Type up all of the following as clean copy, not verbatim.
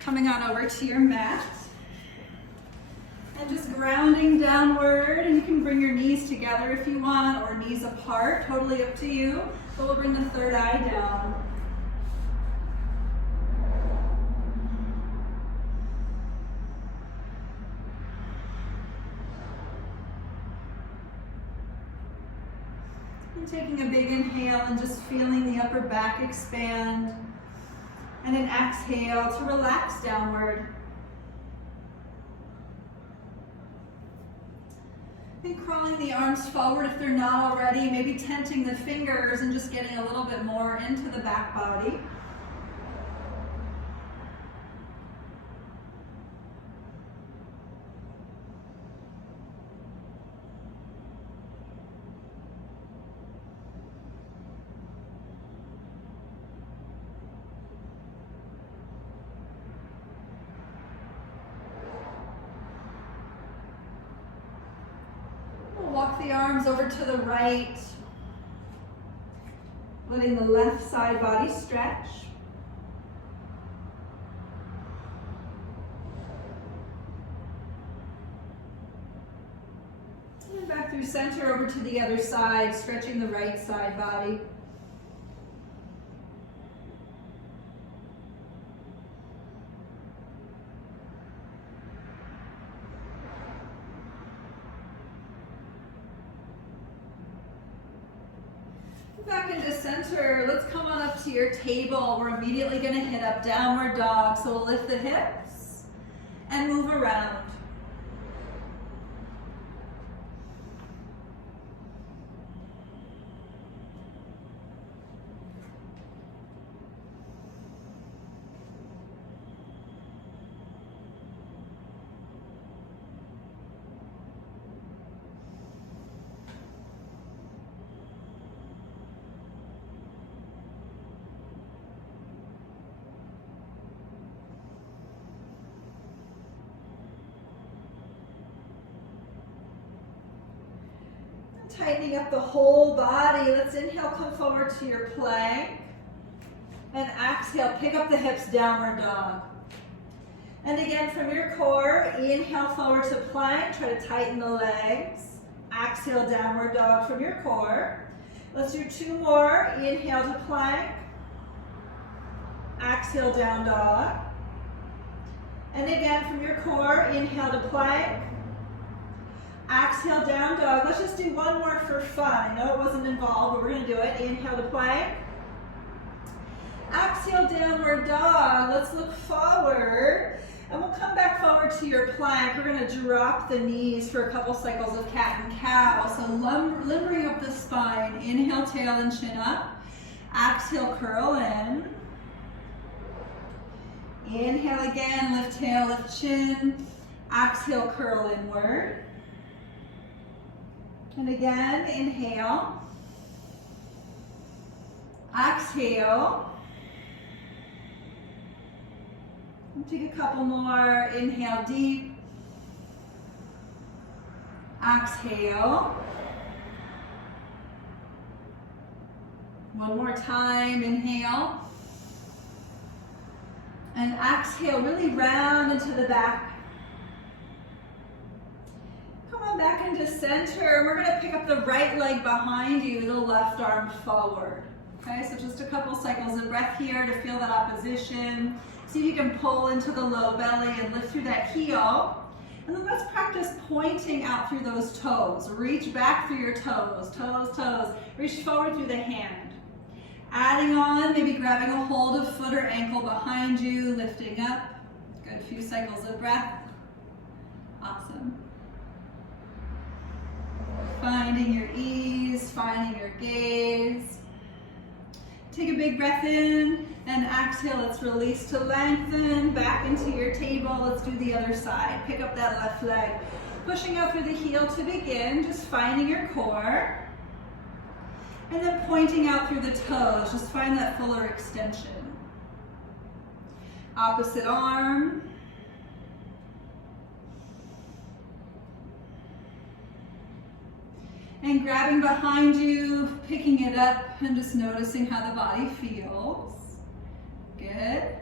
Coming on over to your mat. And just grounding downward, and you can bring your knees together if you want, or knees apart, totally up to you. But we'll bring the third eye down. And taking a big inhale and just feeling the upper back expand. And an exhale to relax downward. And crawling the arms forward if they're not already, maybe tenting the fingers and just getting a little bit more into the back body. Walk the arms over to the right, letting the left side body stretch. And back through center over to the other side, stretching the right side body. Back into center. Let's come on up to your table. We're immediately going to hit up downward dog. So we'll lift the hips and move around. Tightening up the whole body. Let's inhale, come forward to your plank. And exhale, pick up the hips, downward dog. And again, from your core, inhale forward to plank. Try to tighten the legs. Exhale, downward dog from your core. Let's do two more. Inhale to plank. Exhale, down dog. And again, from your core, inhale to plank. Exhale, down dog. Let's just do one more for fun. I know it wasn't involved, but we're going to do it. Inhale to plank. Exhale, downward dog. Let's look forward. And we'll come back forward to your plank. We're going to drop the knees for a couple cycles of cat and cow. So limbering up the spine. Inhale, tail and chin up. Exhale, curl in. Inhale again, lift tail, lift chin. Exhale, curl inward. And again, inhale. Exhale. And take a couple more. Inhale deep. Exhale. One more time. Inhale. And exhale, really round into the back. Come on back into center. We're going to pick up the right leg behind you, the left arm forward. Okay, so just a couple cycles of breath here to feel that opposition. See if you can pull into the low belly and lift through that heel. And then let's practice pointing out through those toes. Reach back through your toes, toes, toes. Reach forward through the hand. Adding on, maybe grabbing a hold of foot or ankle behind you, lifting up. Good, a few cycles of breath. Awesome. Finding your ease, finding your gaze. Take a big breath in and exhale. Let's release to lengthen. Back into your table. Let's do the other side. Pick up that left leg. Pushing out through the heel to begin. Just finding your core. And then pointing out through the toes. Just find that fuller extension. Opposite arm. And grabbing behind you, picking it up, and just noticing how the body feels. Good.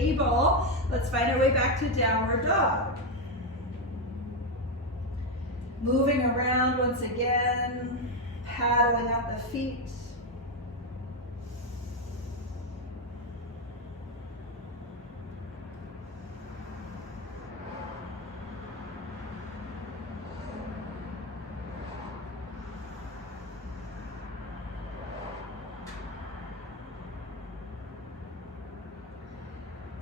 table. Let's find our way back to downward dog. Moving around once again, paddling out the feet.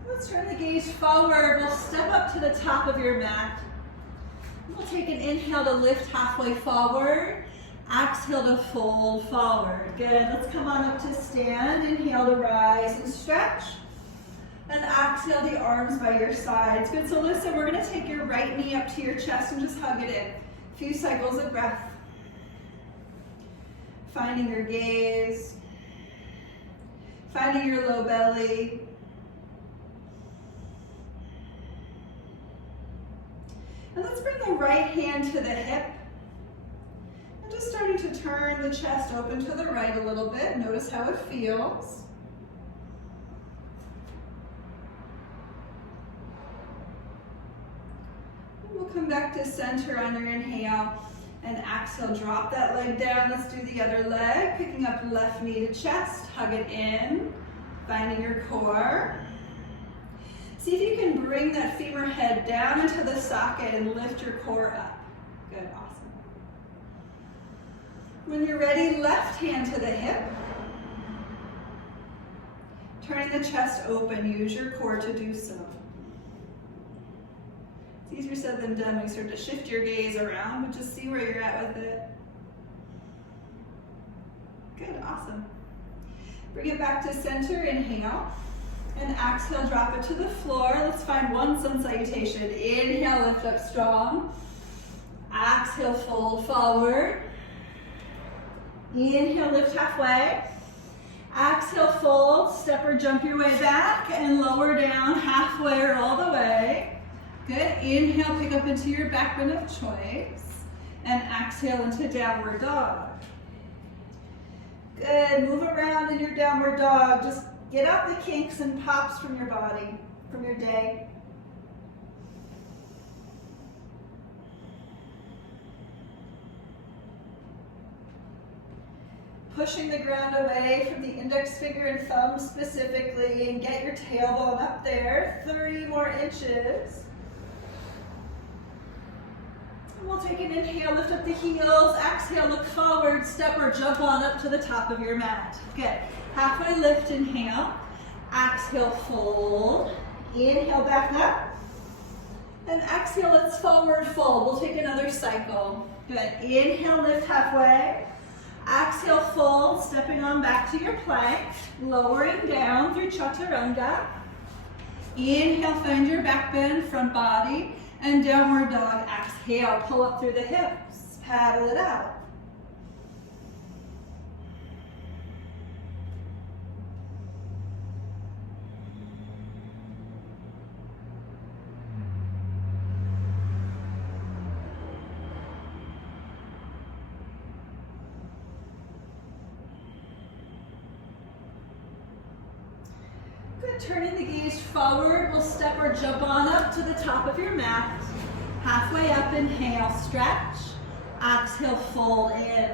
Let's turn the gaze forward. We'll step up to the top of your mat. We'll take an inhale to lift halfway forward. Exhale to fold forward. Good. Let's come on up to stand. Inhale to rise and stretch. And exhale the arms by your sides. Good. So listen, we're going to take your right knee up to your chest and just hug it in. A few cycles of breath. Finding your gaze. Finding your low belly. And let's bring the right hand to the hip. And just starting to turn the chest open to the right a little bit. Notice how it feels. And we'll come back to center on your inhale. And exhale, drop that leg down. Let's do the other leg. Picking up left knee to chest. Hug it in. Finding your core. See if you can bring that femur head down into the socket and lift your core up. Good, awesome. When you're ready, left hand to the hip. Turning the chest open, use your core to do so. It's easier said than done when you start to shift your gaze around, but just see where you're at with it. Good, awesome. Bring it back to center, inhale. And exhale, drop it to the floor. Let's find one sun salutation. Inhale, lift up strong. Exhale, fold forward. Inhale, lift halfway. Exhale, fold, step or jump your way back and lower down halfway or all the way. Good. Inhale, pick up into your back bend of choice. And exhale into downward dog. Good. Move around in your downward dog. Just get out the kinks and pops from your body, from your day. Pushing the ground away from the index finger and thumb specifically, and get your tailbone up there, 30 more inches. And we'll take an inhale, lift up the heels, exhale, look forward, step or jump on up to the top of your mat. Good. Halfway lift, inhale. Exhale, fold. Inhale, back up. And exhale, let's forward fold. We'll take another cycle. Good. Inhale, lift halfway. Exhale, fold, stepping on back to your plank. Lowering down through Chaturanga. Inhale, find your back bend, front body. And downward dog. Exhale, pull up through the hips. Paddle it out. Good, turning the gaze forward, we'll step or jump on up to the top of your mat. Halfway up, inhale, stretch. Exhale, fold in.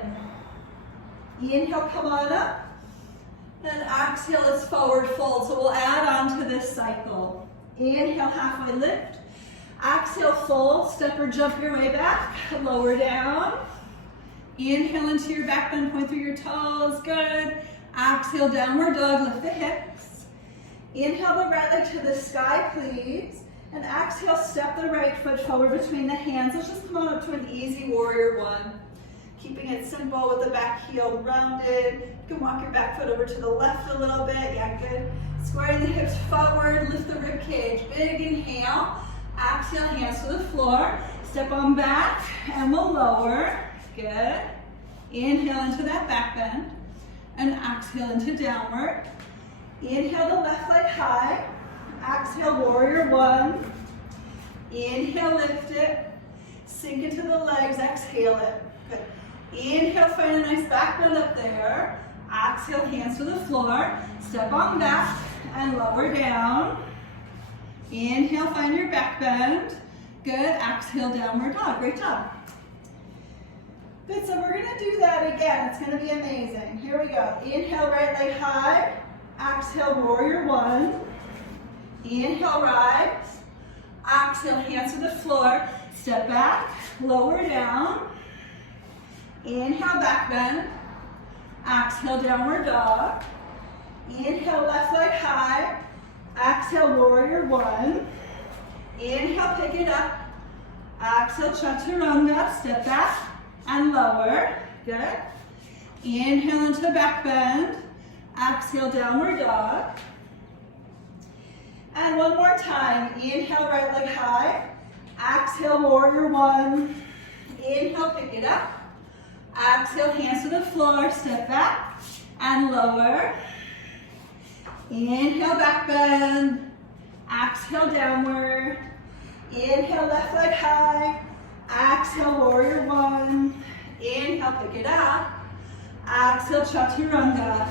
Inhale, come on up. And exhale, let's forward fold. So we'll add on to this cycle. Inhale, halfway lift. Exhale, fold, step or jump your way back. Lower down. Inhale into your back bend, point through your toes, good. Exhale, downward dog, lift the hips. Inhale the right leg to the sky, please. And exhale, step the right foot forward between the hands. Let's just come on up to an easy warrior one. Keeping it simple with the back heel rounded. You can walk your back foot over to the left a little bit. Yeah, good. Squaring the hips forward, lift the rib cage. Big inhale. Exhale, hands to the floor. Step on back, and we'll lower. Good. Inhale into that back bend. And exhale into downward. Inhale the left leg high. Exhale, warrior one. Inhale, lift it. Sink into the legs, exhale it. Good. Inhale, find a nice back bend up there. Exhale, hands to the floor. Step on back and lower down. find your back bend. Good, exhale, downward dog, great job. Good, so we're gonna do that again. It's gonna be amazing. Here we go. Inhale, right leg high. Exhale, warrior one. Inhale, rise. Exhale, hands to the floor. Step back, lower down. Inhale, back bend. Exhale, downward dog. Inhale, left leg high. Exhale, warrior one. Inhale, pick it up. Exhale, chaturanga. Step back and lower. Good. Inhale into the back bend. Exhale, downward dog. And one more time. Inhale, right leg high. Exhale, warrior one. Inhale, pick it up. Exhale, hands to the floor. Step back and lower. Inhale, back bend. Exhale, downward. Inhale, left leg high. Exhale, warrior one. Inhale, pick it up. Exhale, chaturanga.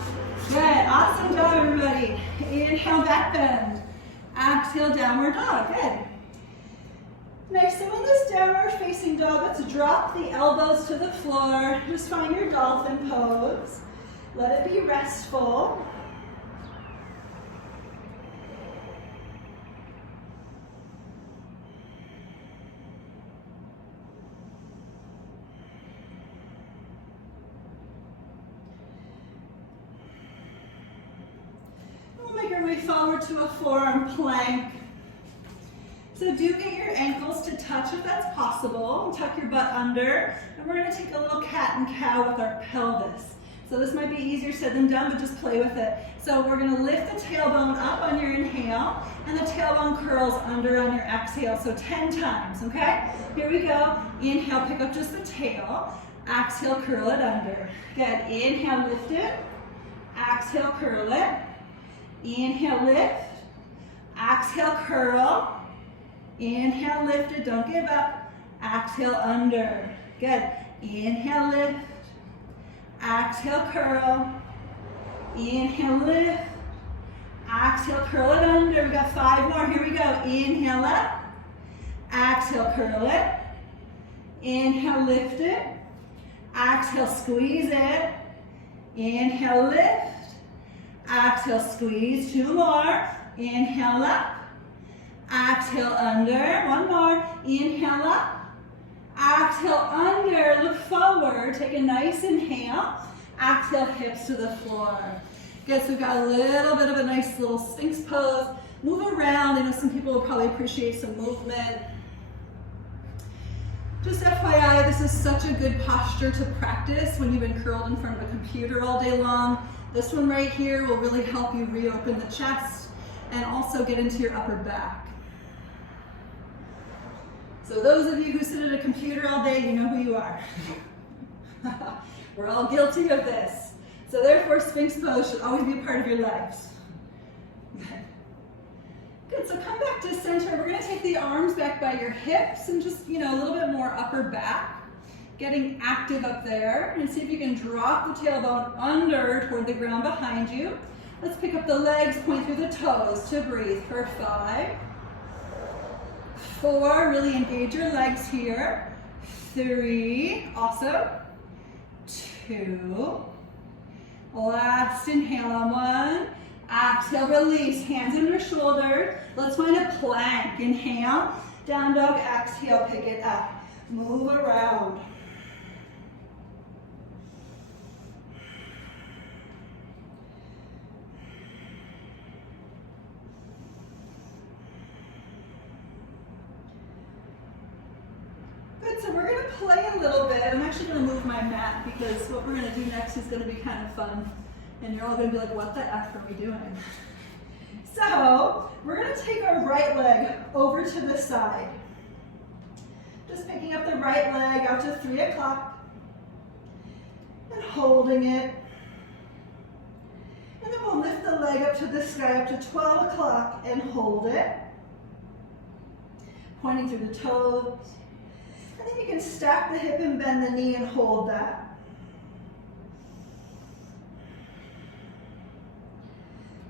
Good, awesome job, everybody. Inhale, back bend. Exhale, downward dog, good. Nice, so in this downward facing dog, let's drop the elbows to the floor. Just find your dolphin pose. Let it be restful. Make your way forward to a forearm plank. So do get your ankles to touch if that's possible. Tuck your butt under. And we're going to take a little cat and cow with our pelvis. So this might be easier said than done, but just play with it. So we're going to lift the tailbone up on your inhale, and the tailbone curls under on your exhale. So 10 times, okay? Here we go. Inhale, pick up just the tail. Exhale, curl it under. Good. Inhale, lift it. Exhale, curl it. Inhale, lift. Exhale, curl. Inhale, lift it. Don't give up. Exhale, under. Good. Inhale, lift. Exhale, curl. Inhale, lift. Exhale, curl it under. We got 5 more. Here we go. Inhale up. Exhale, curl it. Inhale, lift it. Exhale, squeeze it. Inhale, lift. Exhale, squeeze. 2 more. Inhale up. Exhale, under. 1 more. Inhale up. Exhale, under. Look forward. Take a nice inhale. Exhale, hips to the floor. Good, so we've got a little bit of a nice little Sphinx pose. Move around. I know some people will probably appreciate some movement. Just FYI, this is such a good posture to practice when you've been curled in front of a computer all day long. This one right here will really help you reopen the chest and also get into your upper back. So those of you who sit at a computer all day, you know who you are. We're all guilty of this. So therefore, Sphinx Pose should always be a part of your lives. Good, so come back to center. We're gonna take the arms back by your hips and just, a little bit more upper back. Getting active up there, and see if you can drop the tailbone under toward the ground behind you. Let's pick up the legs, point through the toes to breathe for 5, 4, really engage your legs here. 3, awesome. 2, last inhale on 1. Exhale, release, hands under shoulders. Let's find a plank. Inhale, down dog, exhale, pick it up. Move around. So we're going to play a little bit. I'm actually going to move my mat because what we're going to do next is going to be kind of fun. And you're all going to be like, what the F are we doing? So we're going to take our right leg over to the side. Just picking up the right leg out to 3 o'clock and holding it. And then we'll lift the leg up to the sky up to 12 o'clock and hold it. Pointing through the toes. And then you can stack the hip and bend the knee and hold that.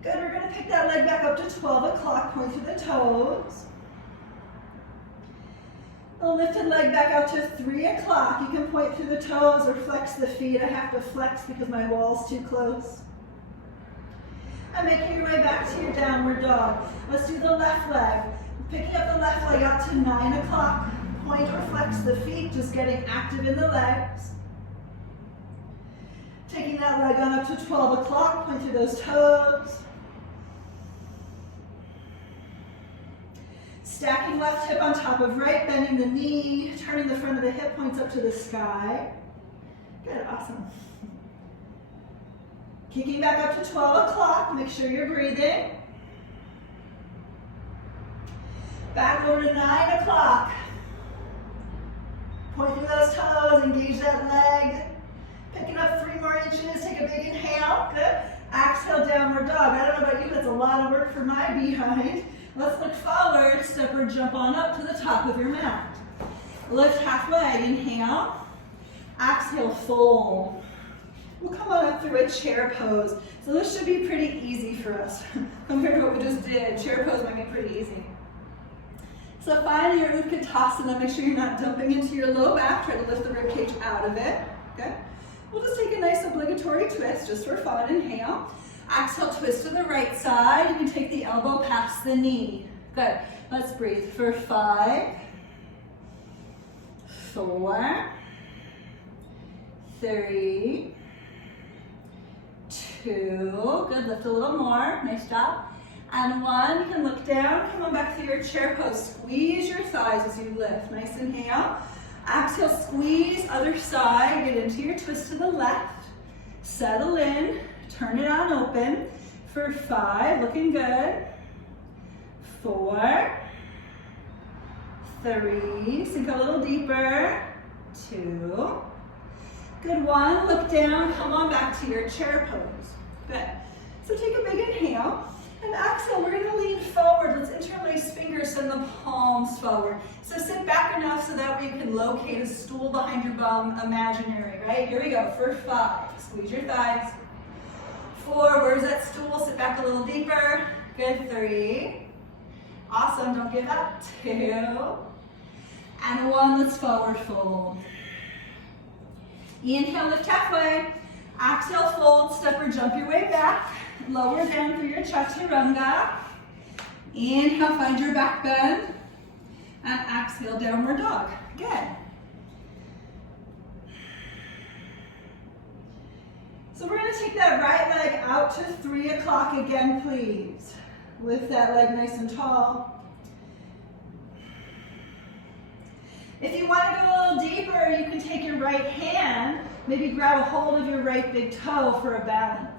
Good, we're going to pick that leg back up to 12 o'clock, point through the toes. The lifted leg back out to 3 o'clock. You can point through the toes or flex the feet. I have to flex because my wall's too close. And making your way back to your downward dog. Let's do the left leg. Picking up the left leg out to 9 o'clock. Point or flex the feet, just getting active in the legs. Taking that leg on up to 12 o'clock, point through those toes. Stacking left hip on top of right, bending the knee, turning the front of the hip points up to the sky. Good, awesome. Kicking back up to 12 o'clock, make sure you're breathing. Back over to 9 o'clock. Point through those toes, engage that leg. Picking up 3 more inches, take a big inhale, good. Exhale, downward dog. I don't know about you, that's a lot of work for my behind. Let's look forward, step or jump on up to the top of your mat. Lift halfway, inhale. Exhale, fold. We'll come on up through a chair pose. So this should be pretty easy for us compared to what we just did. Chair pose might be pretty easy. So find your Utkatasana, make sure you're not dumping into your low back, try to lift the ribcage out of it, okay? We'll just take a nice obligatory twist just for fun, inhale. Exhale, twist to the right side. You can take the elbow past the knee. Good, let's breathe for 5, 4, 3, 2, good, lift a little more, nice job. And 1, you can look down, come on back to your chair pose. Squeeze your thighs as you lift. Nice inhale. Exhale, squeeze, other side. Get into your twist to the left. Settle in, turn it on open for 5, looking good. 4, 3, sink a little deeper. 2, good, 1, look down, come on back to your chair pose. Good. So take a big inhale. And exhale, we're going to lean forward. Let's interlace fingers, send the palms forward. So sit back enough so that way you can locate a stool behind your bum, imaginary, right? Here we go, for 5. Squeeze your thighs. 4, where's that stool? Sit back a little deeper. Good, 3. Awesome, don't give up. 2. And 1, let's forward fold. Inhale, lift halfway. Exhale, fold, step or jump your way back. Lower down through your Chaturanga. Inhale, find your back bend. And exhale, downward dog. Good. So we're going to take that right leg out to 3 o'clock again, please. Lift that leg nice and tall. If you want to go a little deeper, you can take your right hand, maybe grab a hold of your right big toe for a balance.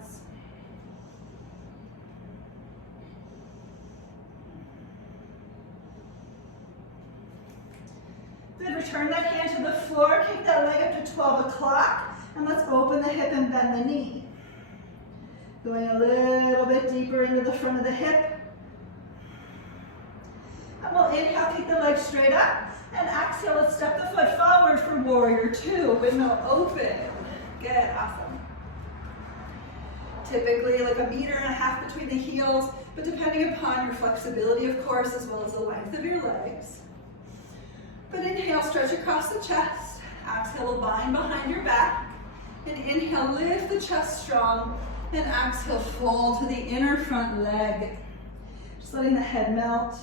Good, return that hand to the floor, kick that leg up to 12 o'clock, and let's open the hip and bend the knee. Going a little bit deeper into the front of the hip. And we'll inhale, kick the leg straight up, and exhale, let's step the foot forward for warrior 2, windmill open. Good, awesome. Typically like 1.5 meters between the heels, but depending upon your flexibility, of course, as well as the length of your legs. But inhale, stretch across the chest. Exhale, bind behind your back. And inhale, lift the chest strong. And exhale, fold to the inner front leg. Just letting the head melt.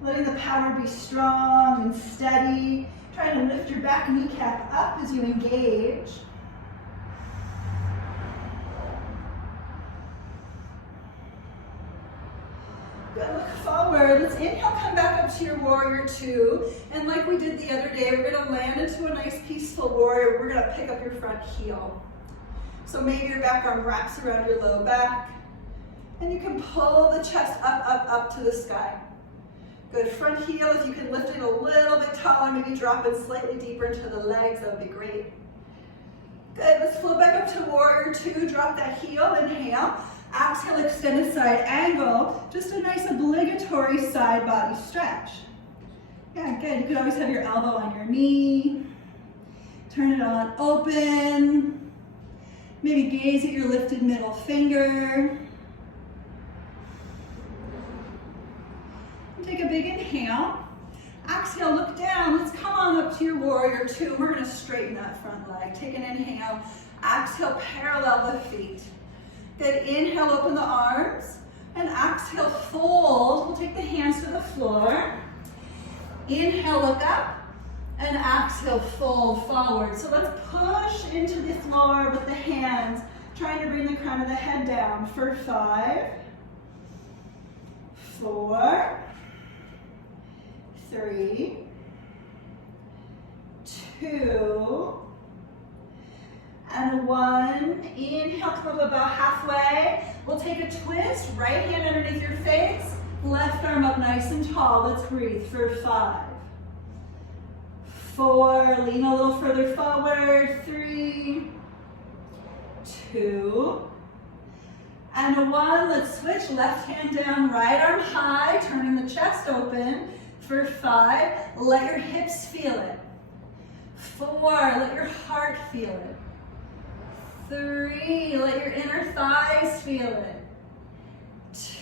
Letting the power be strong and steady. Trying to lift your back kneecap up as you engage. Good, look forward. Let's inhale, come back up to your warrior 2. And like we did the other day, we're going to land into a nice peaceful warrior. We're going to pick up your front heel. So maybe your back arm wraps around your low back. And you can pull the chest up, up, up to the sky. Good, front heel, if you can lift it a little bit taller, maybe drop it slightly deeper into the legs, that would be great. Good, let's float back up to warrior 2, drop that heel, inhale. Exhale, extended side angle, just a nice obligatory side body stretch. Yeah, good, you could always have your elbow on your knee. Turn it on open. Maybe gaze at your lifted middle finger. Take a big inhale. Exhale, look down. Let's come on up to your warrior two. We're gonna straighten that front leg. Take an inhale. Exhale, parallel the feet. Good, inhale, open the arms. And exhale, fold. We'll take the hands to the floor. Inhale, look up. And exhale, fold forward. So let's push into the floor with the hands, trying to bring the crown of the head down for 5, 4, 3, 2, and 1. Inhale, come up about halfway. We'll take a twist, right hand underneath your face, left arm up nice and tall. Let's breathe for 5, 4, lean a little further forward, 3, 2, and 1. Let's switch, left hand down, right arm high, turning the chest open for 5. Let your hips feel it. 4, let your heart feel it. 3, let your inner thighs feel it.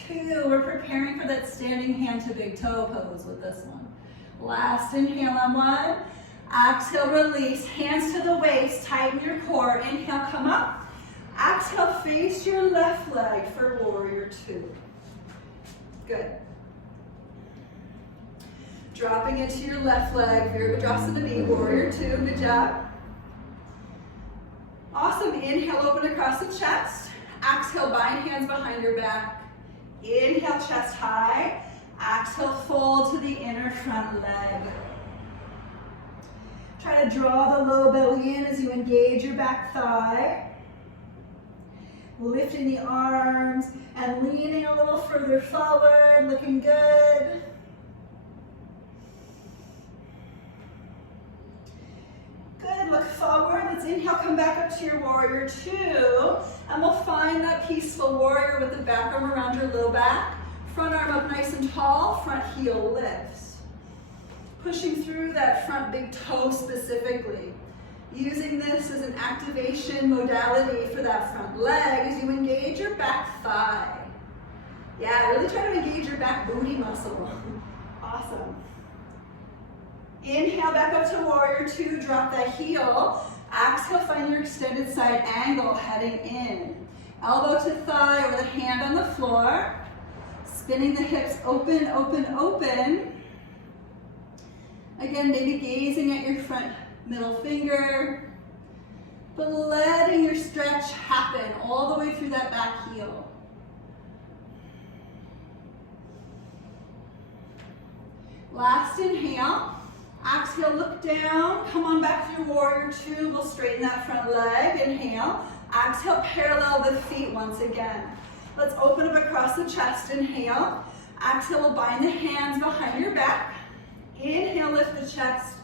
2, we're preparing for that standing hand to big toe pose with this one. Last inhale on 1. Exhale, release, hands to the waist, tighten your core. Inhale, come up. Exhale, face your left leg for warrior two. Good. Dropping into your left leg, Virabhadrasana, warrior two, good job. Awesome, inhale, open across the chest. Exhale, bind hands behind your back. Inhale, chest high. Exhale, fold to the inner front leg. Try to draw the low belly in as you engage your back thigh. Lifting the arms and leaning a little further forward, looking good. Good, look forward. Let's inhale, come back up to your warrior two. And we'll find that peaceful warrior with the back arm around your low back. Front arm up nice and tall, front heel lifts. Pushing through that front big toe specifically. Using this as an activation modality for that front leg as you engage your back thigh. Yeah, really try to engage your back booty muscle. Awesome. Inhale back up to warrior two, drop that heel. Exhale, find your extended side angle heading in. Elbow to thigh or the hand on the floor. Spinning the hips open, open, open. Again, maybe gazing at your front middle finger, but letting your stretch happen all the way through that back heel. Last inhale. Exhale, look down. Come on back to your warrior two. We'll straighten that front leg. Inhale. Exhale, parallel the feet once again. Let's open up across the chest. Inhale. Exhale, we'll bind the hands behind your back. Inhale, lift the chest.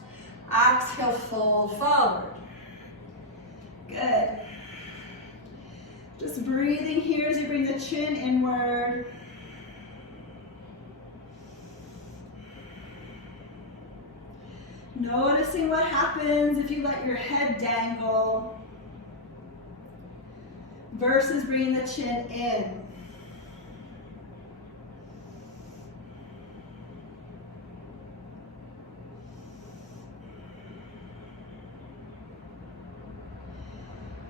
Exhale, fold forward. Good. Just breathing here as you bring the chin inward. Noticing what happens if you let your head dangle versus bringing the chin in.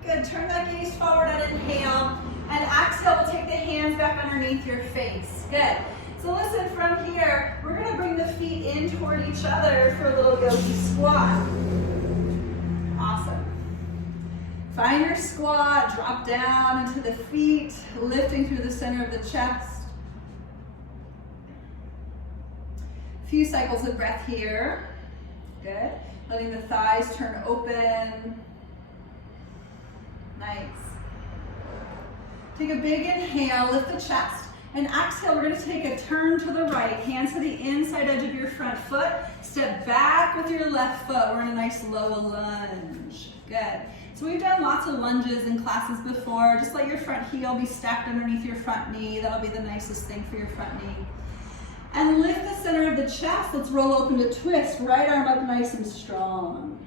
Good, turn that gaze forward on inhale, and exhale, we'll take the hands back underneath your face. Good. So listen, from here, we're gonna bring the feet in toward each other for a little yogi squat. Awesome. Find your squat, drop down into the feet, lifting through the center of the chest. A few cycles of breath here. Good. Letting the thighs turn open. Nice. Take a big inhale, lift the chest, and exhale, we're gonna take a turn to the right, hands to the inside edge of your front foot, step back with your left foot, we're in a nice low lunge. Good. So we've done lots of lunges in classes before, just let your front heel be stacked underneath your front knee, that'll be the nicest thing for your front knee. And lift the center of the chest, let's roll open to twist, right arm up nice and strong.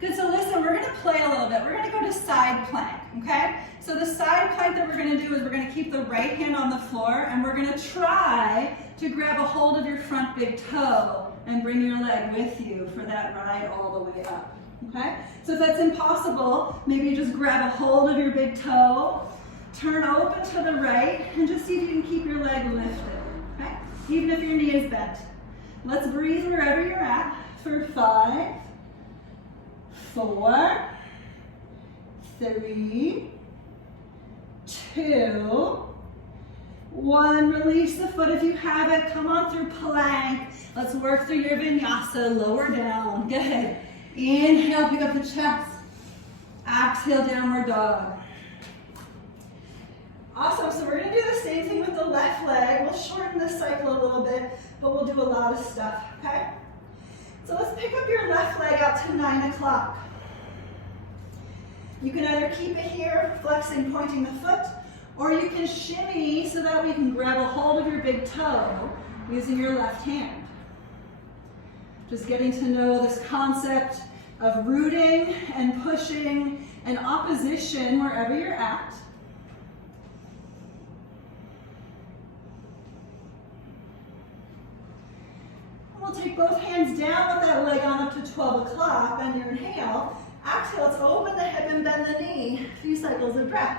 Good, so listen, one, we're gonna play a little bit. We're gonna go to side plank, okay? So the side plank that we're gonna do is we're gonna keep the right hand on the floor and we're gonna try to grab a hold of your front big toe and bring your leg with you for that ride all the way up, okay? So if that's impossible, maybe you just grab a hold of your big toe, turn open to the right, and just see if you can keep your leg lifted, okay? Even if your knee is bent. Let's breathe wherever you're at for 5, 4, 3, 2, 1. Release the foot if you have it. Come on through plank. Let's work through your vinyasa. Lower down. Good. Inhale, pick up the chest. Exhale, downward dog. Awesome. So we're going to do the same thing with the left leg. We'll shorten this cycle a little bit, but we'll do a lot of stuff, okay? So let's pick up your left leg out to 9 o'clock. You can either keep it here, flexing, pointing the foot, or you can shimmy so that we can grab a hold of your big toe using your left hand. Just getting to know this concept of rooting and pushing and opposition wherever you're at. We'll take both hands down with that leg on up to 12 o'clock on your inhale. Exhale, let's open the hip and bend the knee. A few cycles of breath.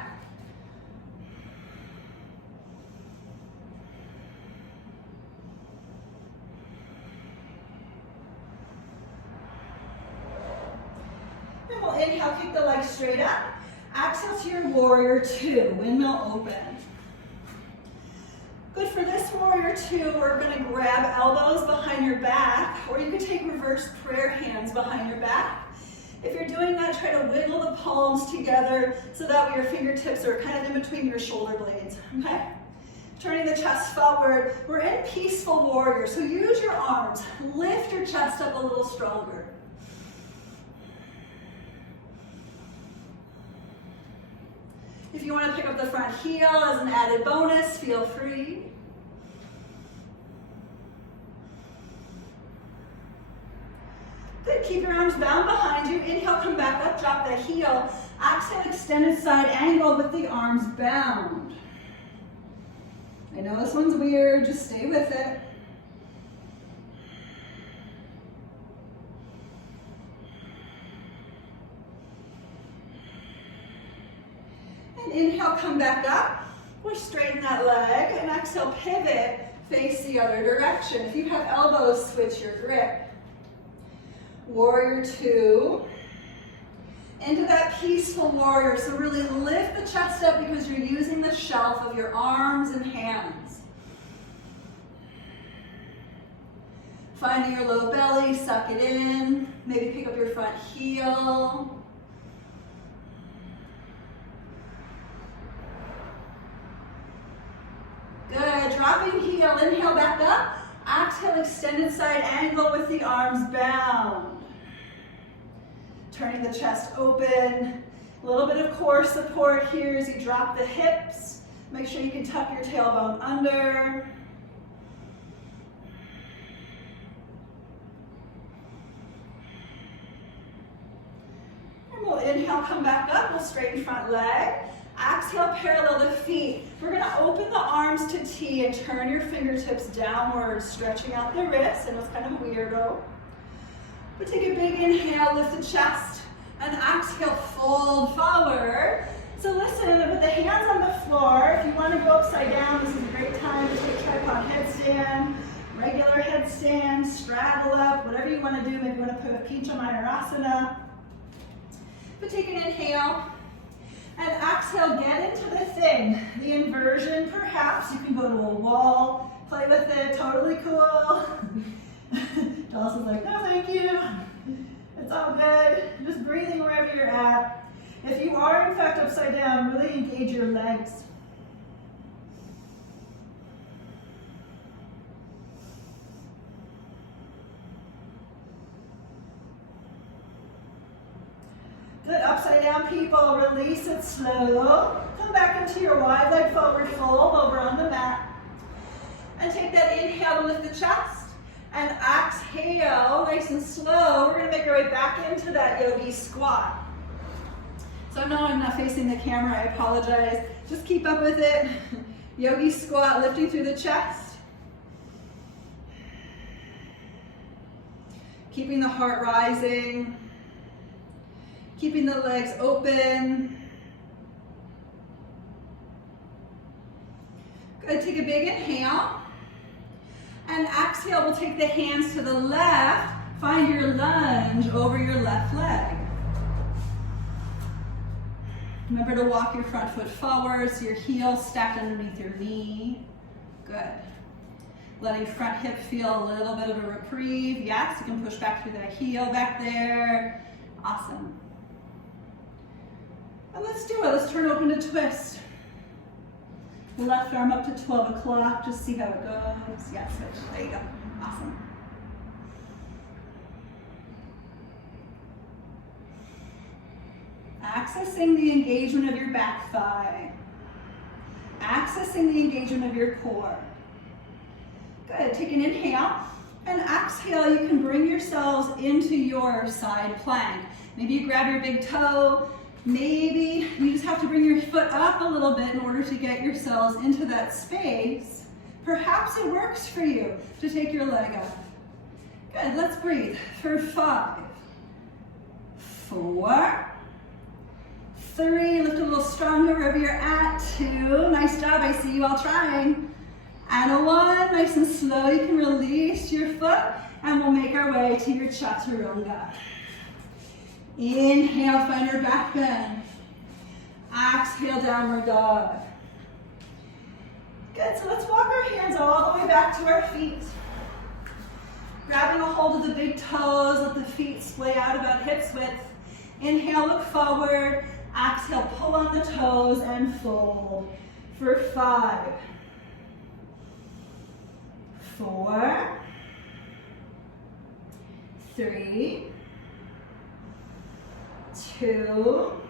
And we'll inhale, kick the leg straight up. Exhale to your warrior 2, windmill open. Good. For this warrior 2, we're going to grab elbows behind your back, or you could take reverse prayer hands behind your back. If you're doing that, try to wiggle the palms together so that way your fingertips are kind of in between your shoulder blades, okay? Turning the chest forward. We're in peaceful warrior, so use your arms. Lift your chest up a little stronger. If you want to pick up the front heel as an added bonus, feel free. Good, keep your arms bound behind you. Inhale, come back up, drop the heel. Exhale, extended side angle with the arms bound. I know this one's weird, just stay with it. And inhale, come back up. We'll straighten that leg, and exhale, pivot, face the other direction. If you have elbows, switch your grip. Warrior 2, into that peaceful warrior. So really lift the chest up because you're using the shelf of your arms and hands. Finding your low belly, suck it in. Maybe pick up your front heel. Good, dropping heel, inhale back up. Exhale, extended side angle with the arms bound. Turning the chest open. A little bit of core support here as you drop the hips. Make sure you can tuck your tailbone under. And we'll inhale, come back up. We'll straighten front leg. Exhale, parallel the feet. We're going to open the arms to T and turn your fingertips downward, stretching out the wrists. I know it's kind of weirdo. But take a big inhale, lift the chest, and exhale, fold forward. So listen, with the hands on the floor, if you want to go upside down, this is a great time to take tripod headstand, regular headstand, straddle up, whatever you want to do. Maybe you want to put a Pigeon Pose. But take an inhale. And exhale, get into the thing. The inversion, perhaps. You can go to a wall, play with it, totally cool. Dawson's like, no, thank you. It's all good. Just breathing wherever you're at. If you are, in fact, upside down, really engage your legs. Good, upside down people, release it slow. Come back into your wide leg forward fold over on the mat. And take that inhale to lift the chest. And exhale, nice and slow. We're gonna make our way back into that yogi squat. So no, I'm not facing the camera, I apologize. Just keep up with it. Yogi squat, lifting through the chest. Keeping the heart rising. Keeping the legs open. Good, take a big inhale. And exhale, we'll take the hands to the left. Find your lunge over your left leg. Remember to walk your front foot forward so your heel stacked underneath your knee. Good. Letting front hip feel a little bit of a reprieve. Yes, you can push back through that heel back there. Awesome. And let's do it. Let's turn open to twist. Left arm up to 12 o'clock. Just see how it goes. Yes, switch. There you go. Awesome. Accessing the engagement of your back thigh. Accessing the engagement of your core. Good, take an inhale, and exhale, you can bring yourselves into your side plank. Maybe you grab your big toe, maybe you just have to bring your foot up a little bit in order to get yourselves into that space. Perhaps it works for you to take your leg up. Good, let's breathe for 5, 4, 3, lift a little stronger wherever you're at. 2, nice job, I see you all trying. And a 1, nice and slow, you can release your foot and we'll make our way to your Chaturanga. Inhale, find your back bend. Exhale, downward dog. Good, so let's walk our hands all the way back to our feet. Grabbing a hold of the big toes, let the feet splay out about hips width. Inhale, look forward. Exhale, pull on the toes and fold for 5, 4, 3, 2,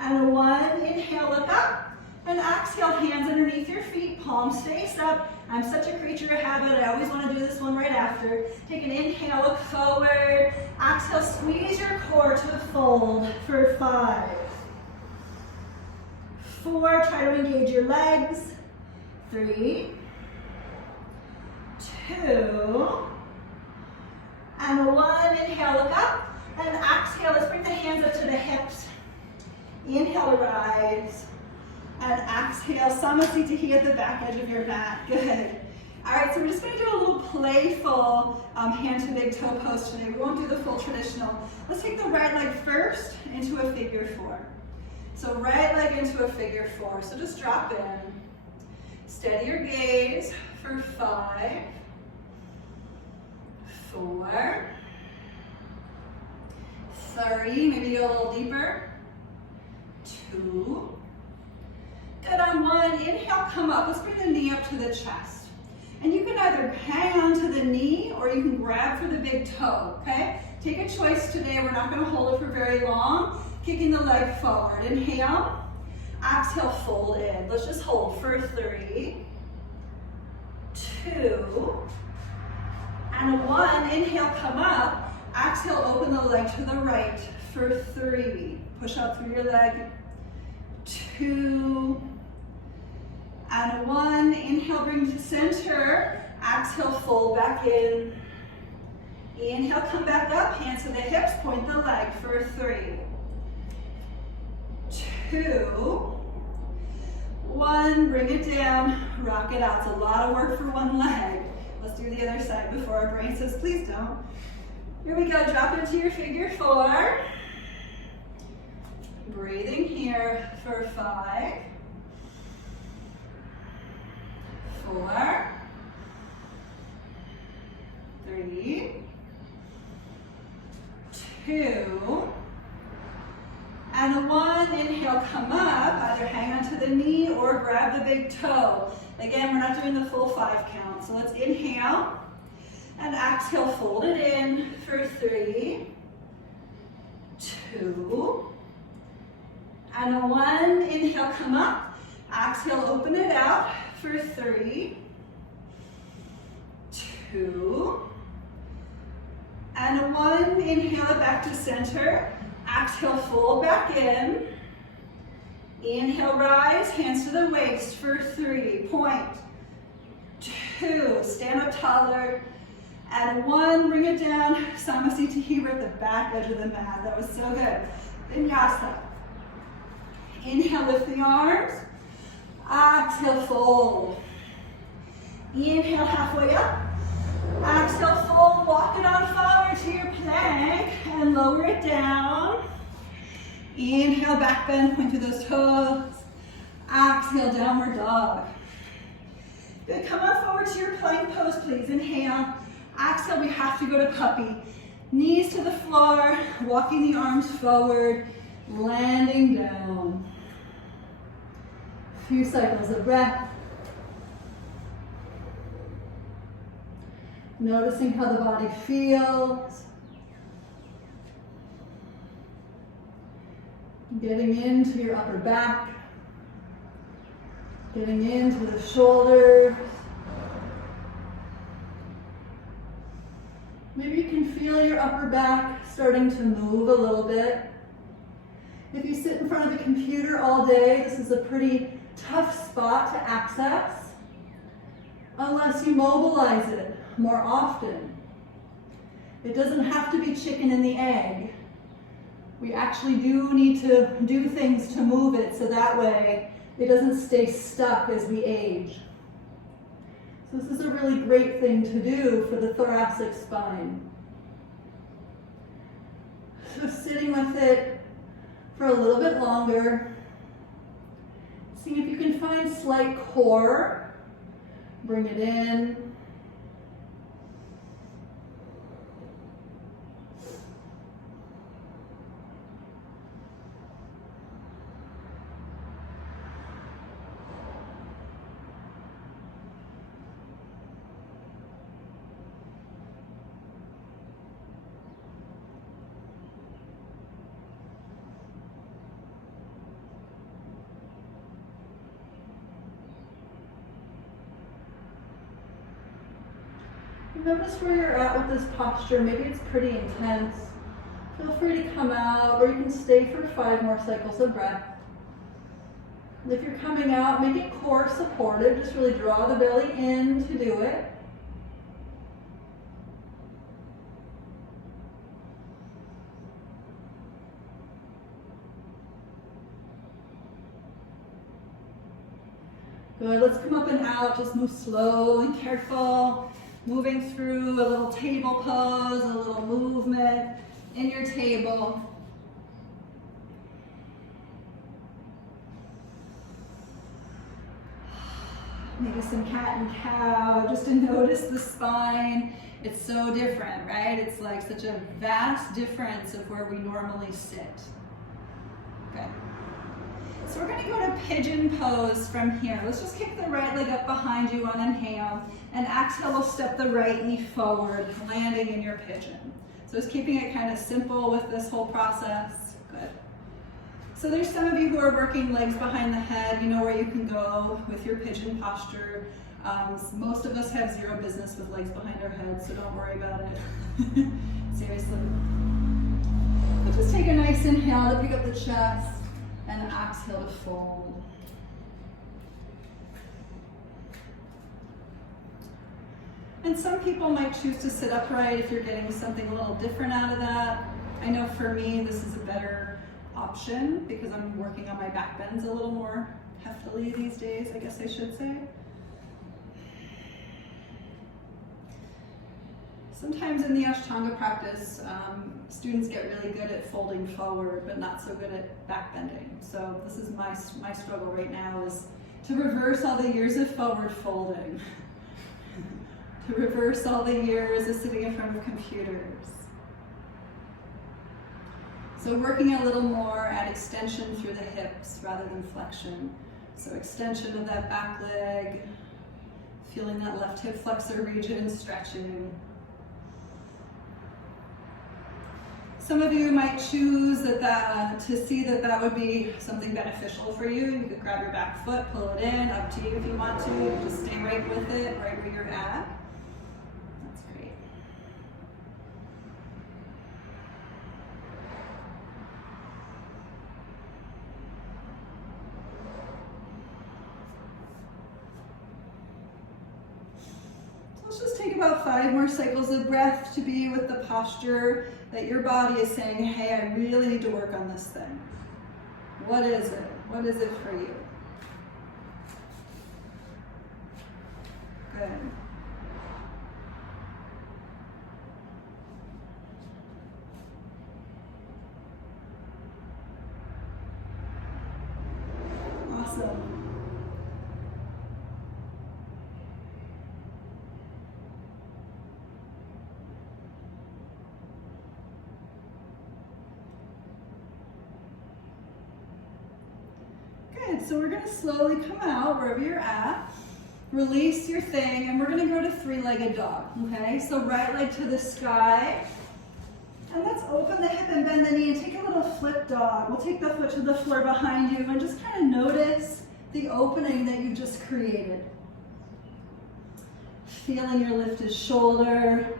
and 1. Inhale, look up. And exhale, hands underneath your feet, palms face up. I'm such a creature of habit. I always want to do this one right after. Take an inhale, look forward. Exhale, squeeze your core to a fold for 5, 4, try to engage your legs. 3, 2, and 1. Inhale, look up. And exhale, let's bring the hands up to the hips. Inhale, rise. And exhale, Samasthiti at the back edge of your mat. Good. All right, so we're just going to do a little playful hand to big toe pose today. We won't do the full traditional. Let's take the right leg first into a figure 4. So right leg into a figure 4. So just drop in. Steady your gaze for 5, 4, 3, maybe go a little deeper. 2. Good, on 1, inhale, come up. Let's bring the knee up to the chest. And you can either hang on to the knee or you can grab for the big toe, okay? Take a choice today. We're not going to hold it for very long. Kicking the leg forward. Inhale. Exhale, fold in. Let's just hold for 3, 2, and 1. Inhale, come up. Exhale, open the leg to the right for 3. Push out through your leg. 2, and 1. Inhale, bring to center. Exhale, fold back in. Inhale, come back up. Hands to the hips, point the leg for 3, 2, 1. Bring it down, rock it out. It's a lot of work for one leg. Let's do the other side before our brain says, please don't. Here we go, drop into your figure 4. Breathing here for 5, 4, 3, 2, and 1. Inhale, come up. Either hang onto the knee or grab the big toe. Again, we're not doing the full 5 count. So let's inhale and exhale, fold it in for 3, 2, and 1. Inhale, come up. Exhale, open it out for 3, 2, and 1. Inhale it back to center. Exhale, fold back in. Inhale, rise, hands to the waist for 3. Point. 2, stand up taller. And 1, bring it down. Samasthiti here at the back edge of the mat. That was so good. Vinyasa. Inhale, lift the arms. Exhale, fold. Inhale, halfway up. Exhale, fold. Walk it on forward to your plank and lower it down. Inhale, back bend, point through those toes. Exhale, downward dog. Good, come on forward to your plank pose, please. Inhale. Exhale, we have to go to puppy. Knees to the floor, walking the arms forward, landing down. A few cycles of breath. Noticing how the body feels. Getting into your upper back. Getting into the shoulders. Maybe you can feel your upper back starting to move a little bit. If you sit in front of a computer all day, this is a pretty tough spot to access unless you mobilize it more often. It doesn't have to be chicken and the egg. We actually do need to do things to move it so that way it doesn't stay stuck as we age. So this is a really great thing to do for the thoracic spine. So sitting with it for a little bit longer. See if you can find slight core. Bring it in. Notice where you're at with this posture. Maybe it's pretty intense. Feel free to come out, or you can stay for 5 more cycles of breath. And if you're coming out, make it core supportive. Just really draw the belly in to do it. Good, let's come up and out. Just move slow and careful. Moving through a little table pose, a little movement in your table. Maybe some cat and cow, just to notice the spine. It's so different, right? It's like such a vast difference of where we normally sit. Okay. So we're going to go to Pigeon Pose from here. Let's just kick the right leg up behind you on inhale, and exhale, we'll step the right knee forward, landing in your pigeon. So just keeping it kind of simple with this whole process. Good. So there's some of you who are working legs behind the head. You know where you can go with your pigeon posture. Most of us have zero business with legs behind our heads, so don't worry about it. Seriously. But just take a nice inhale to pick up the chest, and exhale to fold. And some people might choose to sit upright if you're getting something a little different out of that. I know for me, this is a better option because I'm working on my back bends a little more heftily these days, I guess I should say. Sometimes in the Ashtanga practice, students get really good at folding forward, but not so good at back bending. So this is my struggle right now, is to reverse all the years of forward folding, to reverse all the years of sitting in front of computers. So working a little more at extension through the hips rather than flexion. So extension of that back leg, feeling that left hip flexor region stretching. Some of you might choose to see that would be something beneficial for you. You could grab your back foot, pull it in, up to you if you want to. You just stay right with it, right where you're at. about 5 more cycles of breath to be with the posture that your body is saying, hey, I really need to work on this thing. What is it? What is it for you? Good. Awesome. Good, so we're gonna slowly come out wherever you're at. Release your thing, and we're gonna go to 3-legged dog, okay? So right leg to the sky, and let's open the hip and bend the knee and take a little flip dog. We'll take the foot to the floor behind you and just kind of notice the opening that you just created. Feeling your lifted shoulder,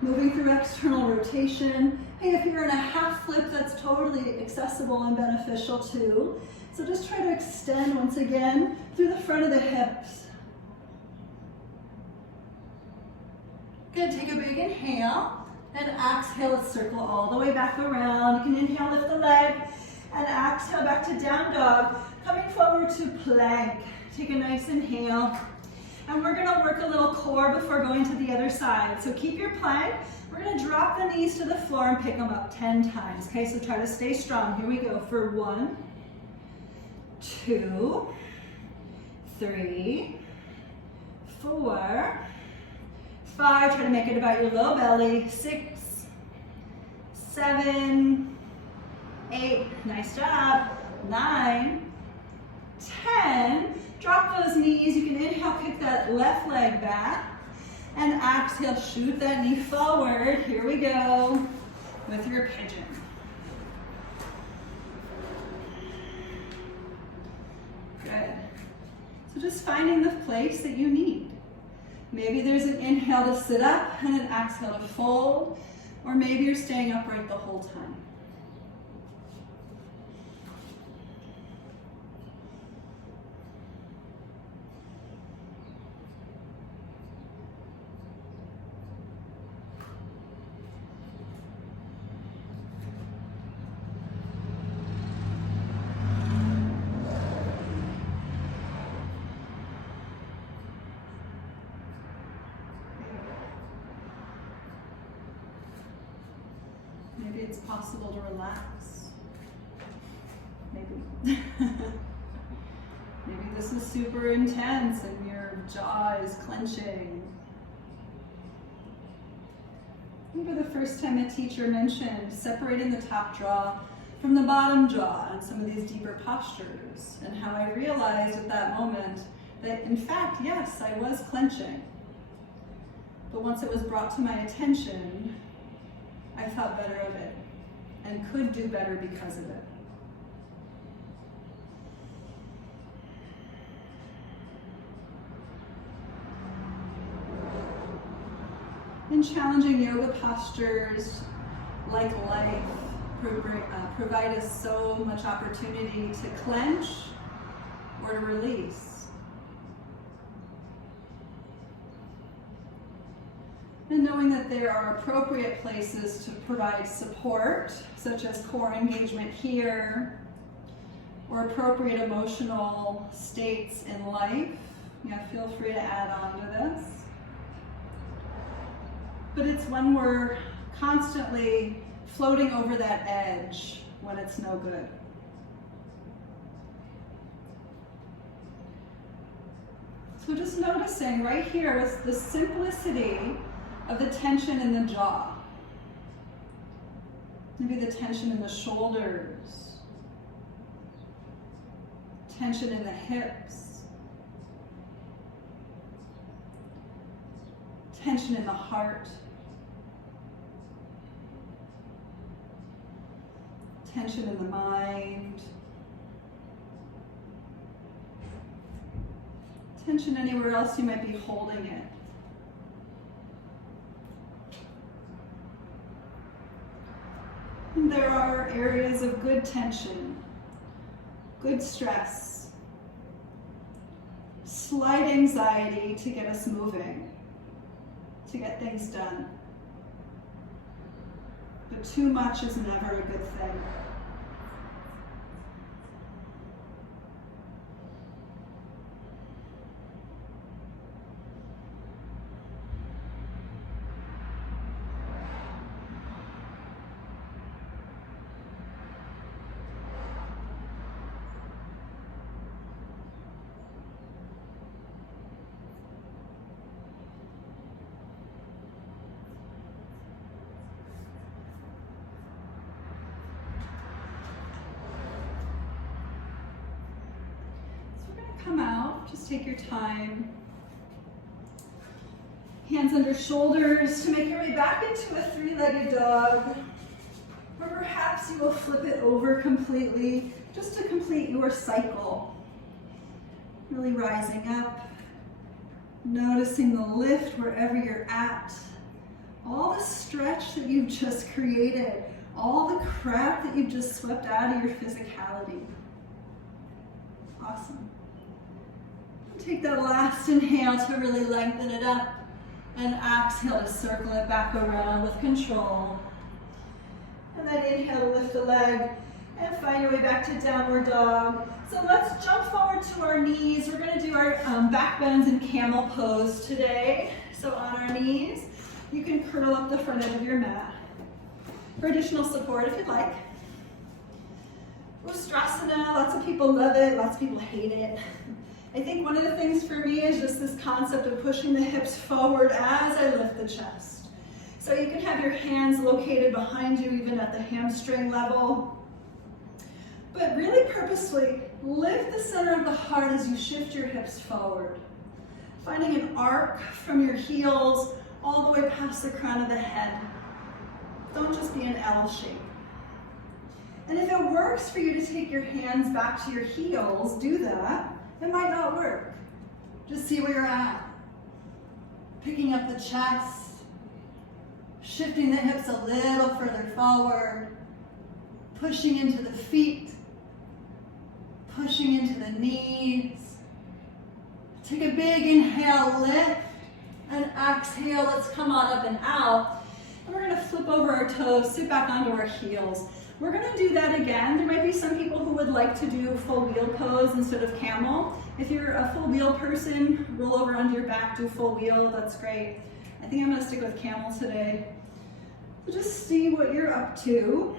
moving through external rotation. Hey, if you're in a half flip, that's totally accessible and beneficial too. So just try to extend once again through the front of the hips. Good, take a big inhale and exhale, let's circle all the way back around. You can inhale, lift the leg, and exhale back to down dog. Coming forward to plank. Take a nice inhale. And we're gonna work a little core before going to the other side. So keep your plank. We're gonna drop the knees to the floor and pick them up 10 times. Okay, so try to stay strong. Here we go for 1, 2, 3, 4, 5, try to make it about your low belly. 6, 7, 8, nice job. 9, 10, drop those knees. You can inhale, kick that left leg back, and exhale, shoot that knee forward. Here we go with your pigeon. Good. So just finding the place that you need. Maybe there's an inhale to sit up and an exhale to fold, or maybe you're staying upright the whole time. Maybe it's possible to relax. Maybe. Maybe this is super intense and your jaw is clenching. I remember the first time a teacher mentioned separating the top jaw from the bottom jaw in some of these deeper postures, and how I realized at that moment that in fact, yes, I was clenching. But once it was brought to my attention, I thought better of it and could do better because of it. In challenging yoga postures, like life, provide us so much opportunity to clench or to release. And knowing that there are appropriate places to provide support, such as core engagement here, or appropriate emotional states in life. Yeah, feel free to add on to this. But it's when we're constantly floating over that edge when it's no good. So just noticing right here is the simplicity of the tension in the jaw. Maybe the tension in the shoulders, tension in the hips, tension in the heart, tension in the mind, tension anywhere else you might be holding it. There are areas of good tension, good stress, slight anxiety to get us moving. to get things done. But too much is never a good thing. Come out, just take your time. Hands under shoulders to make your way back into a three-legged dog. Or perhaps you will flip it over completely just to complete your cycle. Really rising up, noticing the lift wherever you're at. All the stretch that you've just created, all the crap that you've just swept out of your physicality. Awesome. Take that last inhale to really lengthen it up, and exhale to circle it back around with control. And then inhale, lift a leg, and find your way back to downward dog. So let's jump forward to our knees. We're going to do our back bends in camel pose today. So on our knees, you can curl up the front end of your mat for additional support if you'd like. Ustrasana, lots of people love it, lots of people hate it. I think one of the things for me is just this concept of pushing the hips forward as I lift the chest. So you can have your hands located behind you, even at the hamstring level. But really purposefully, lift the center of the heart as you shift your hips forward. Finding an arc from your heels all the way past the crown of the head. Don't just be an L shape. And if it works for you to take your hands back to your heels, do that. It might not work. Just see where you're at. Picking up the chest, shifting the hips a little further forward, pushing into the feet, pushing into the knees. Take a big inhale, lift, and exhale. Let's come on up and out. And we're gonna flip over our toes, sit back onto our heels. We're gonna do that again. There might be some people who would like to do full wheel pose instead of camel. If you're a full wheel person, roll over onto your back, do full wheel, that's great. I think I'm gonna stick with camel today. So just see what you're up to.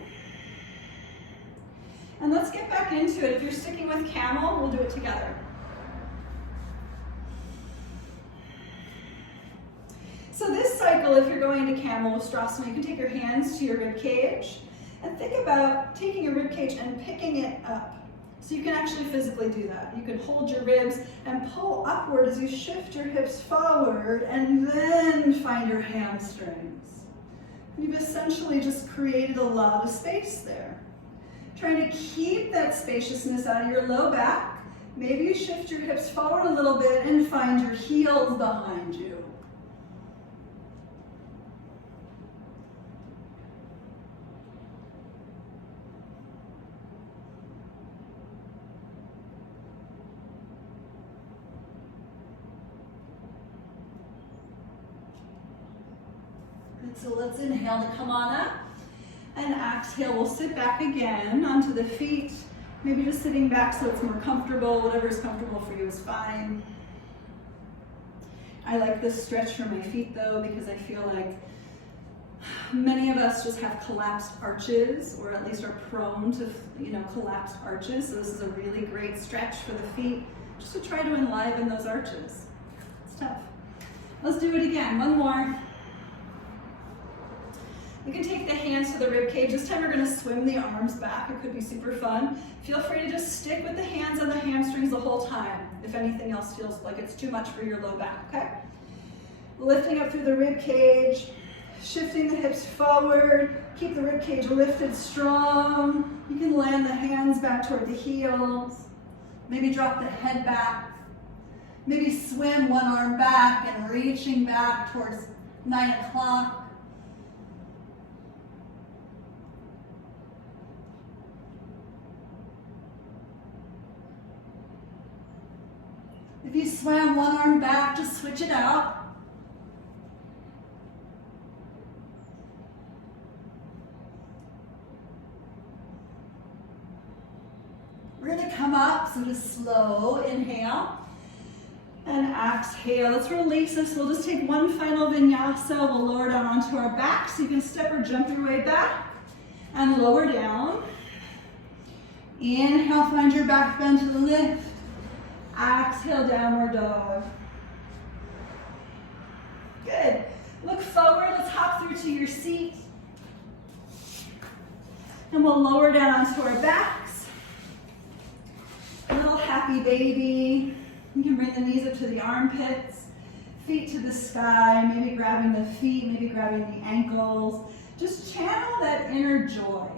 And let's get back into it. If you're sticking with camel, we'll do it together. So this cycle, if you're going to camel Ustrasana, you can take your hands to your rib cage. And think about taking your rib cage and picking it up. So you can actually physically do that. You can hold your ribs and pull upward as you shift your hips forward and then find your hamstrings. You've essentially just created a lot of space there. Trying to keep that spaciousness out of your low back. Maybe you shift your hips forward a little bit and find your heels behind you. So let's inhale to come on up, and exhale, we'll sit back again onto the feet, maybe just sitting back so it's more comfortable. Whatever is comfortable for you is fine. I like this stretch for my feet though, because I feel like many of us just have collapsed arches, or at least are prone to, collapsed arches. So this is a really great stretch for the feet, just to try to enliven those arches. It's tough. Let's do it again, one more. You can take the hands to the rib cage. This time we're going to swim the arms back. It could be super fun. Feel free to just stick with the hands on the hamstrings the whole time if anything else feels like it's too much for your low back, okay? Lifting up through the rib cage, shifting the hips forward. Keep the rib cage lifted strong. You can land the hands back toward the heels. Maybe drop the head back. Maybe swim one arm back and reaching back towards 9 o'clock. If you swam one arm back, just switch it out. come up, so just slow inhale and exhale. Let's release this. We'll just take one final vinyasa. We'll lower down onto our back, so you can step or jump your way back and lower down. Inhale, find your back bend to the lift. Exhale, downward dog. Good. Look forward. Let's hop through to your seat. And we'll lower down onto our backs. A little happy baby. You can bring the knees up to the armpits, feet to the sky, maybe grabbing the feet, maybe grabbing the ankles. Just channel that inner joy.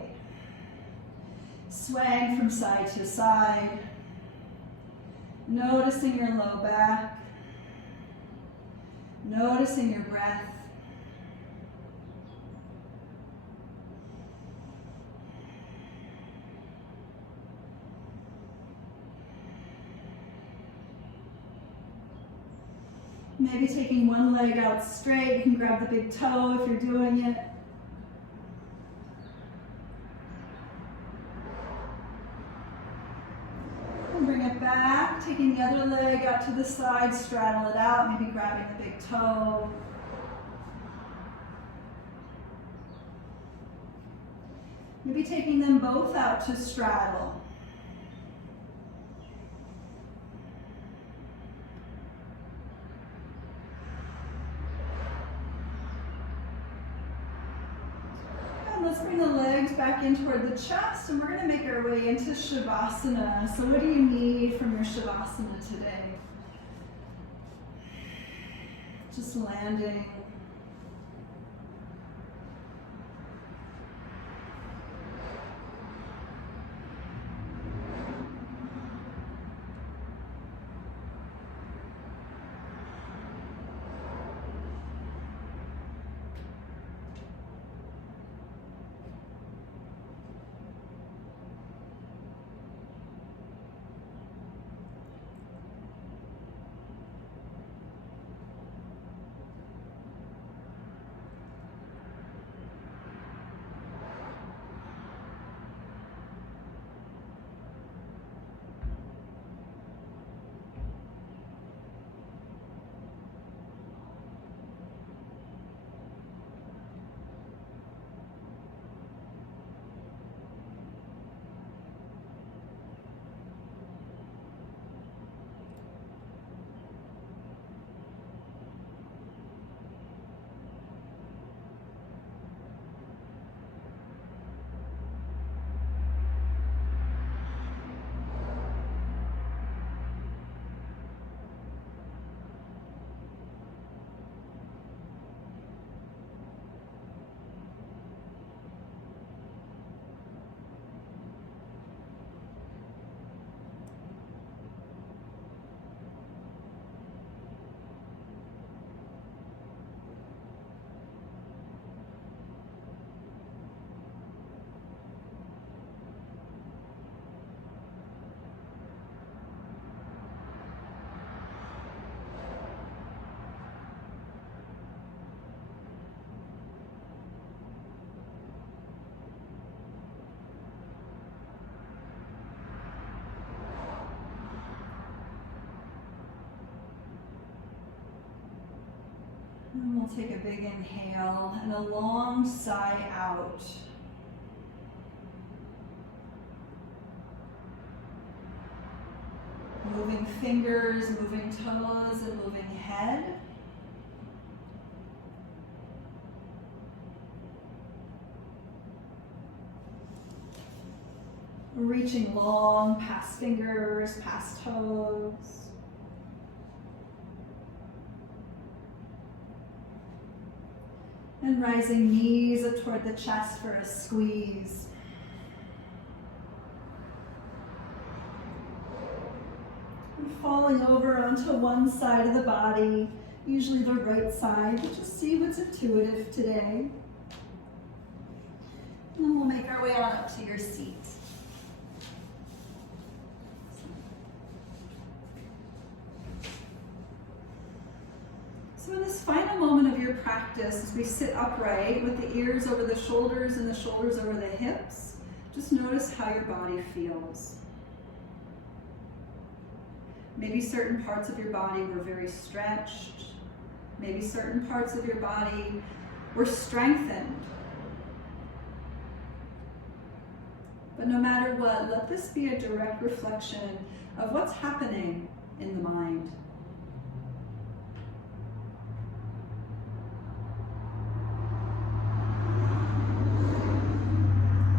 Swaying from side to side. Noticing your low back. Noticing your breath. Maybe taking one leg out straight. You can grab the big toe if you're doing it. And bring it back, taking the other leg out to the side, straddle it out, maybe grabbing the big toe. Maybe taking them both out to straddle. Let's bring the legs back in toward the chest, and we're going to make our way into Shavasana. So what do you need from your Shavasana today? Just landing. And we'll take a big inhale and a long sigh out. Moving fingers, moving toes, and moving head. Reaching long past fingers, past toes. And rising knees up toward the chest for a squeeze. And falling over onto one side of the body, usually the right side, but just see what's intuitive today. And then we'll make our way on up to your seat. So in this final moment of your practice, as we sit upright with the ears over the shoulders and the shoulders over the hips, just notice how your body feels. Maybe certain parts of your body were very stretched. Maybe certain parts of your body were strengthened. But no matter what, let this be a direct reflection of what's happening in the mind.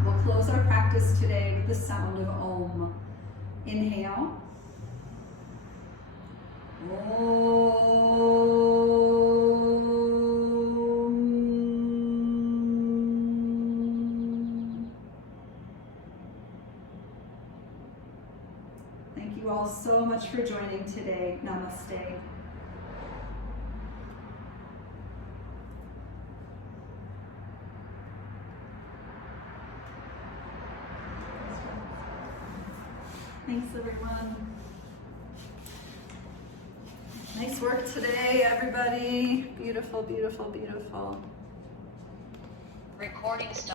We'll close our practice today with the sound of Om. Inhale. Thank you all so much for joining today. Namaste. Thanks, everyone. Nice work today, everybody. Beautiful, beautiful, beautiful. Recording stop.